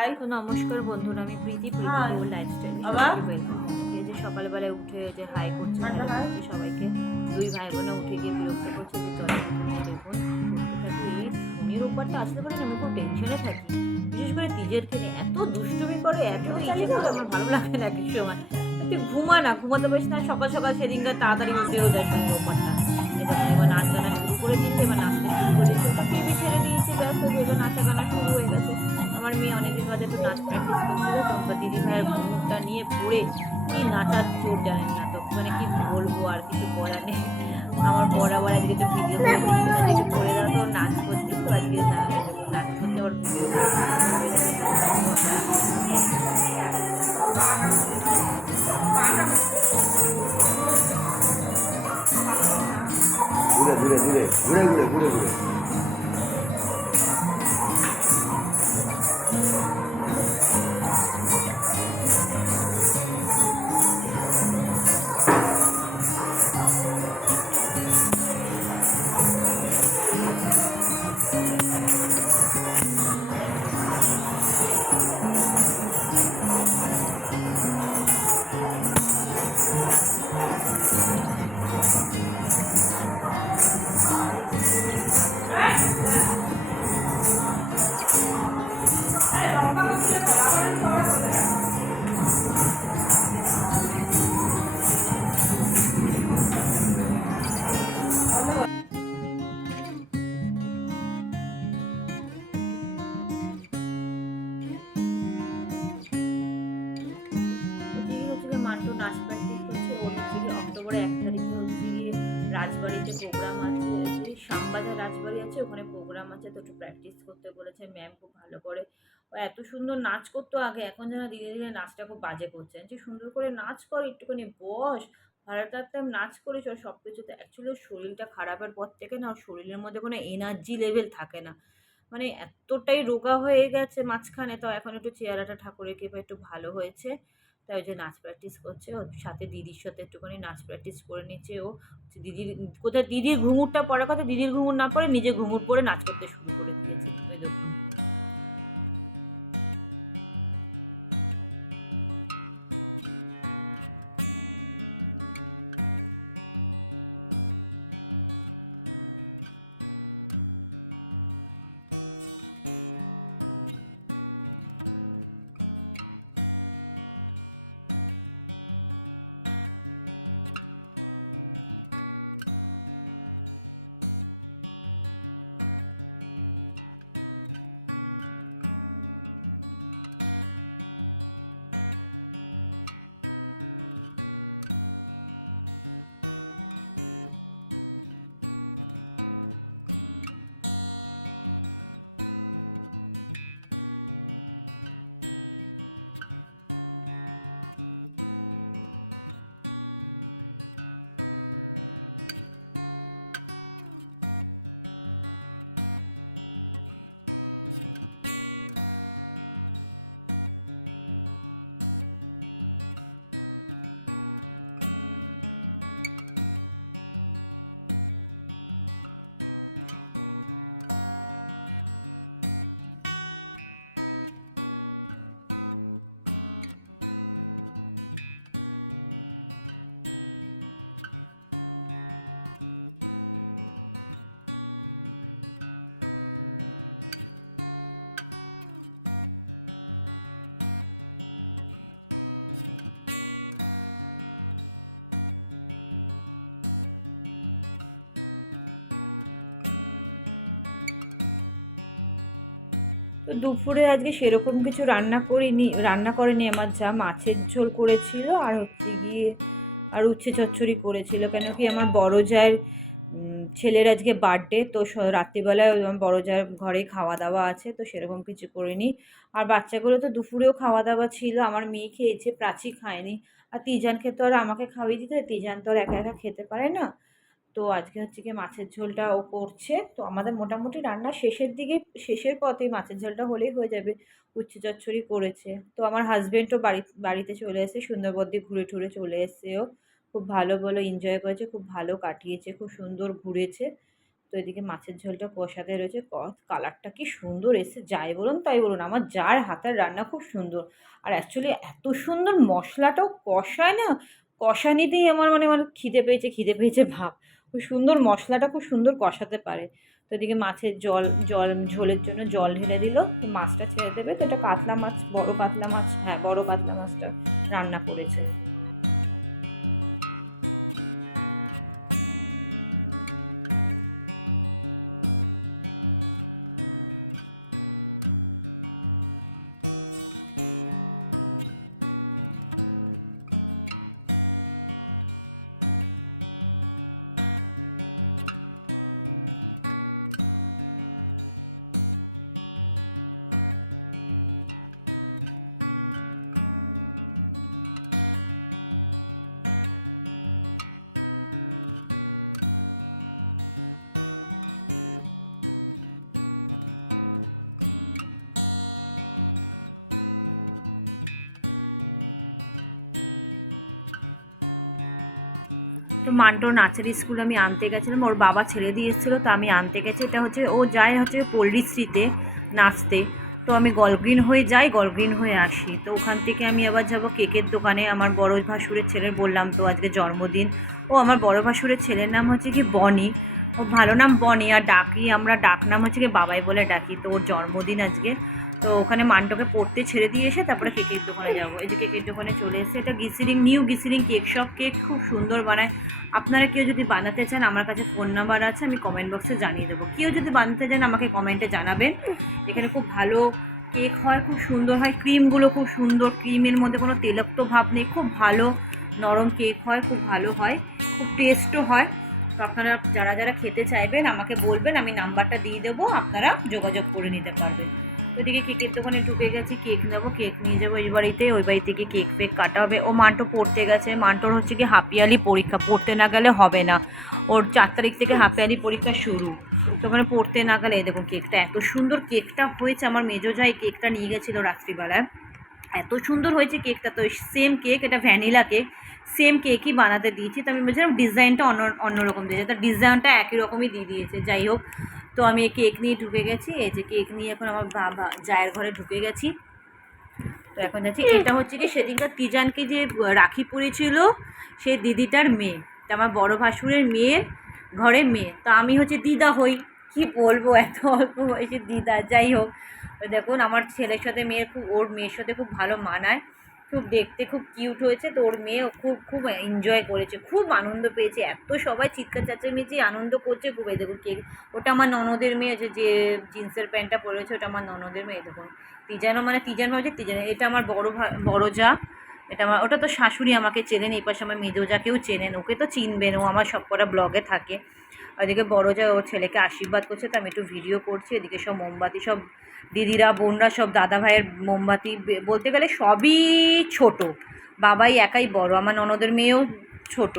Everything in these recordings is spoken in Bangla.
তো নমস্কার বন্ধুরা, আমি প্রীতি হাই গোল্ড লাইফস্টাইলে বাবা। সবাইকে ওয়েলকাম। এই যে সকালবেলায় উঠে যে হাই করছে, ঠান্ডা হ্যালো হাই। করছে সবাইকে। দুই ভাই বোনে উঠে গিয়ে বিরক্ত করছে যে চলে এখানে দেখুন করতে থাকি। এই ফোনের ওপরটা আসতে পারে না, আমি খুব টেনশনে থাকি। বিশেষ করে নিজেরকে নিয়ে এত দুষ্টুমি করে, এত টিভি ইচ্ছে চালিয়ে করে, দেবো। আমার ভালো লাগে না কিছু সময়। তুই ঘুমা না, ঘুমাতে পারিস না, সকাল সকাল সেদিনকার তাড়াতাড়ি উঠেও যায় ফোনের ওপরটা। এই দেখুন এবার নাচ গানা শুরু করে দিয়েছে, এবার নাচতে শুরু করে দিয়েছে, ওটা টিভি ছেড়ে দিয়েছে, ব্যস্ত হয়ে এবার নাচা গানা শুরু হয়ে গেছে। আমার মেয়ে অনেকদিন বাদে একটু নাচ প্র্যাকটিস করছিল, তো আমরা দিদি ভাইয়ের ঘুঙুরটা নিয়ে পড়ে কি নাচার চোট জানেন না, তো মানে কি বলবো, আর কিছু বলার নেই। আমার বর আবার আজকে একটু ভিডিও করে দিচ্ছিল যে একটু করে দাও, তো নাচ করছি, তো আজকে না এই দেখুন নাচ করতে আবার ভিডিও করে দিচ্ছে, শুরু হয়ে গেছে নাচা। ঘুরে ঘুরে ঘুরে ঘুরে ঘুরে ঘুরে ঘুরে এদিকে হচ্ছে গিয়ে মান্টু নাচ প্র্যাকটিস করছে, ওর হচ্ছে গিয়ে অক্টোবরের 1 তারিখে হচ্ছে গিয়ে রাজবাড়িতে প্রোগ্রাম আছে, যে শ্যামবাজার রাজবাড়ি আছে, ওখানে প্রোগ্রাম আছে, তো একটু প্র্যাকটিস করতে বলেছে ম্যাম, খুব ভালো করে। ও এত সুন্দর নাচ করতো আগে, এখন যেন ধীরে ধীরে নাচটা খুব বাজে করছে। যে সুন্দর করে নাচ কর, একটুখানি বস, ভারতনাট্যম নাচ করিস, ওর সব কিছুতে অ্যাকচুয়ালি ওর শরীরটা খারাপের পর থেকে না, ওর শরীরের মধ্যে কোনো এনার্জি লেভেল থাকে না, মানে এতটাই রোগা হয়ে গেছে মাঝখানে, তো এখন একটু চেহারাটা ঠাকুরের কৃপায় একটু ভালো হয়েছে। তাই ওই যে নাচ প্র্যাকটিস করছে, ওর সাথে দিদির সাথে একটুখানি নাচ প্র্যাকটিস করে নিচ্ছে ও। দিদির কোথায় দিদির ঘুঙুরটা পরার কথা, দিদির ঘুঙুর না পরে নিজে ঘুঙুর পরে নাচ করতে শুরু করে দিয়েছে, ওই দেখুন। তো দুপুরে আজকে সেরকম কিছু রান্না করেনি আমার যা, মাছের ঝোল করেছিল আর হচ্ছে গিয়ে আর উচ্ছে চচ্চড়ি করেছিল, কেন কি আমার বড় জায়ের ছেলের আজকে বার্থডে, তো রাত্রিবেলায় আমার বড় জায়ের ঘরে খাওয়া দাওয়া আছে, তো সেরকম কিছু করিনি। আর বাচ্চাগুলো তো দুপুরেও খাওয়া দাওয়া ছিল, আমার মেয়ে খেয়েছে, প্রাচী খায়নি। আর তিজানকে তো আর আমাকে খাওয়িয়ে দিতে হয়, তিজান তো আর একা একা খেতে পারে না। তো আজকে হচ্ছে গিয়ে মাছের ঝোলটা ও করছে, তো আমাদের মোটামুটি রান্না শেষের দিকে, শেষের পথেই মাছের ঝোলটা হলেই হয়ে যাবে। উচ্ছে চচ্চড়ি করেছে, তো আমার হাজবেন্ডও বাড়িতে চলে এসেছে, সুন্দরবন দিয়ে ঘুরে টুরে চলে এসেছে ও। খুব ভালো এনজয় করেছে, খুব ভালো কাটিয়েছে, খুব সুন্দর ঘুরেছে। তো এদিকে মাছের ঝোলটা কষাতে রয়েছে, কালারটা কি সুন্দর এসে, যাই বলুন তাই বলুন আমার যার হাতের রান্না খুব সুন্দর। আর অ্যাকচুয়ালি এত সুন্দর মশলাটাও কষায় না, কষানিতেই আমার মানে আমার খিদে পেয়েছে ভাব। খুব সুন্দর মশলাটা খুব সুন্দর কষাতে পারে। তো এদিকে মাছের ঝোলের জন্য জল ঢেলে দিল, তো মাছটা ছেড়ে দেবে। তো এটা কাতলা মাছ, বড় কাতলা মাছ, হ্যাঁ বড় কাতলা মাছটা রান্না করেছে। তো মান্টোর নাচের স্কুল আমি আনতে গেছিলাম, ওর বাবা ছেড়ে দিয়ে এসেছিলো, তো আমি আনতে গেছি। এটা হচ্ছে ও যায় হচ্ছে পল্লীশ্রীতে নাচতে, তো আমি গলগ্রিন হয়ে যাই, গলগ্রিন হয়ে আসি। তো ওখান থেকে আমি আবার যাবো কেকের দোকানে। আমার বড় ভাসুরের ছেলের বললাম তো আজকে জন্মদিন। ও আমার বড় ভাসুরের ছেলের নাম হচ্ছে কি বনি, ও ভালো নাম বনি, আর আমরা ডাক নাম হচ্ছে কি বাবাই বলে ডাকি। তো ওর জন্মদিন আজকে, তো ওখানে মান্টোকে পড়তে ছেড়ে দিয়ে এসে তারপরে কেকের দোকানে যাবো। এই যে কেকের দোকানে চলে এসেছে, এটা নিউ গিসিরিং কেক শপ, কেক খুব সুন্দর বানায়। আপনারা কেউ যদি বানাতে চান আমার কাছে ফোন নাম্বার আছে, আমি কমেন্ট বক্সে জানিয়ে দেবো। কেউ যদি বানাতে চান আমাকে কমেন্টে জানাবেন। এখানে খুব ভালো কেক হয়, খুব সুন্দর হয়, ক্রিমগুলো খুব সুন্দর, ক্রিমের মধ্যে কোনো তেলক্ত ভাব নেই, খুব ভালো নরম কেক হয়, খুব ভালো হয়, খুব টেস্টও হয়। তো আপনারা যারা যারা খেতে চাইবেন আমাকে বলবেন, আমি নাম্বারটা দিয়ে দেবো, আপনারা যোগাযোগ করে নিতে পারবেন। ওদিকে কেকের দোকানে ঢুকে গেছি, কেক নেবো, কেক নিয়ে যাবো এই বাড়িতে, ওই বাড়ি থেকে কেক ফেক কাটা হবে। ও মান্টো পড়তে গেছে, মান্টোর হচ্ছে কি হাফ ইয়ারলি পরীক্ষা, পড়তে না গেলে হবে না। ওর 4 তারিখ থেকে হাফ ইয়ারলি পরীক্ষা শুরু, তো মানে পড়তে না গেলে এই দেখো কেকটা এত সুন্দর কেকটা হয়েছে। আমার মেজো ভাই কেকটা নিয়ে গেছিলো রাত্রিবেলায়, এত সুন্দর হয়েছে কেকটা। তো সেম কেক, এটা ভ্যানিলা কেক, সেম কেকই বানাতে দিয়েছি। তো আমি বলছিলাম ডিজাইনটা অন্যরকম দিয়েছে, তো ডিজাইনটা একই রকমই দিয়ে দিয়েছে। যাই হোক, তো আমি এই কেক নিয়ে ঢুকে গেছি, এই যে কেক নিয়ে এখন আমার বাবা জায়ের ঘরে ঢুকে গেছি। তো এখন যাচ্ছি, এটা হচ্ছে কি সেদিনকার তিজানকে যে রাখি পরিয়েছিল সেই দিদিটার মেয়ে, তা আমার বড় ভাসুরের মেয়ের ঘরে মেয়ে। তো আমি হচ্ছে দিদা হই, কি বলবো এত অল্প বয়সে দিদা। যাই হোক, দেখুন আমার ছেলের সাথে মেয়ের খুব, ওর মেয়ের সাথে খুব ভালো মানায়, খুব দেখতে খুব কিউট হয়েছে। তো ওর মেয়ে খুব খুব এনজয় করেছে, খুব আনন্দ পেয়েছে, এত সবাই চিৎকার চেঁচামেচি আনন্দ করছে খুব। এই দেখুন কেক, ওটা আমার ননদের মেয়ে, যে জিন্সের প্যান্টটা পরেছে ওটা আমার ননদের মেয়ে। দেখুন তিজানো মানে তিজান হচ্ছে তিজানো, এটা আমার বড় যা, এটা আমার, ওটা তো শাশুড়ি আমাকে চেনেন, এই পাশে আমার মেজো যাকেও চেনেন, ওকে তো চিনবেন, ও আমার সব কটা ব্লগে থাকে। ওইদিকে বড় যা ওর ছেলেকে আশীর্বাদ করছে, তো আমি একটু ভিডিও করছি। এদিকে সব মোমবাতি, সব দিদিরা বোনরা, সব দাদা ভাইয়ের মোমবাতি, বলতে গেলে সবই ছোট, বাবাই একাই বড়, আমার ননদের মেয়েও ছোট।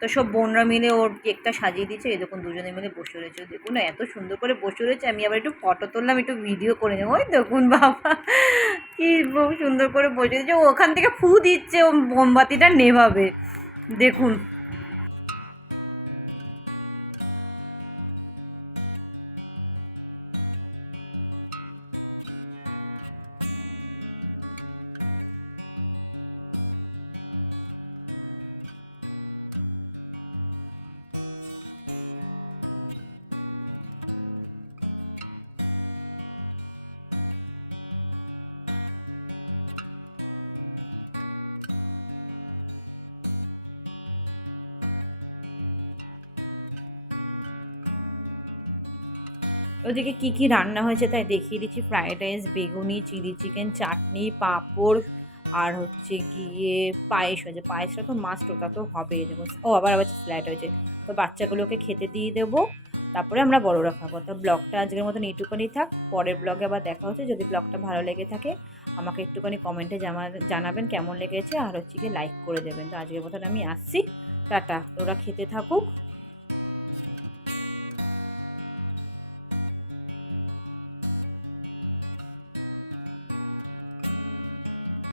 তো সব বোনরা মিলে ওর কেকটা সাজিয়ে দিয়েছে। এই দেখুন দুজনে মিলে বসে রয়েছে, দেখুন এত সুন্দর করে বসে রয়েছে। আমি আবার একটু ফটো তুললাম, একটু ভিডিও করে নেব। ওই দেখুন বাবা কি সুন্দর করে বসে রয়েছে, ওখান থেকে ফু দিচ্ছে, ও মোমবাতিটা নেভাবে, দেখুন। ওদিকে কী কী রান্না হয়েছে তাই দেখিয়ে দিচ্ছি। ফ্রায়েড রাইস, বেগুনি, চিলি চিকেন, চাটনি, পাঁপড়, আর হচ্ছে গিয়ে পায়েস হয়েছে। পায়েসটা তো মাস্ট, ওটা তো হবে। দেখুন ও আবার স্যালাড হয়েছে। তো বাচ্চাগুলোকে খেতে দিয়ে দেবো, তারপরে আমরা বড়রা খাবো। তো ব্লগটা আজকের মতন এইটুকুনি থাক, পরের ব্লগে আবার দেখা হচ্ছে। যদি ব্লগটা ভালো লেগে থাকে আমাকে একটুখানি কমেন্টে জানাবেন কেমন লেগেছে, আর হচ্ছে গিয়ে লাইক করে দেবেন। তো আজকের মতন আমি আসছি, টাটা, ওরা খেতে থাকুক।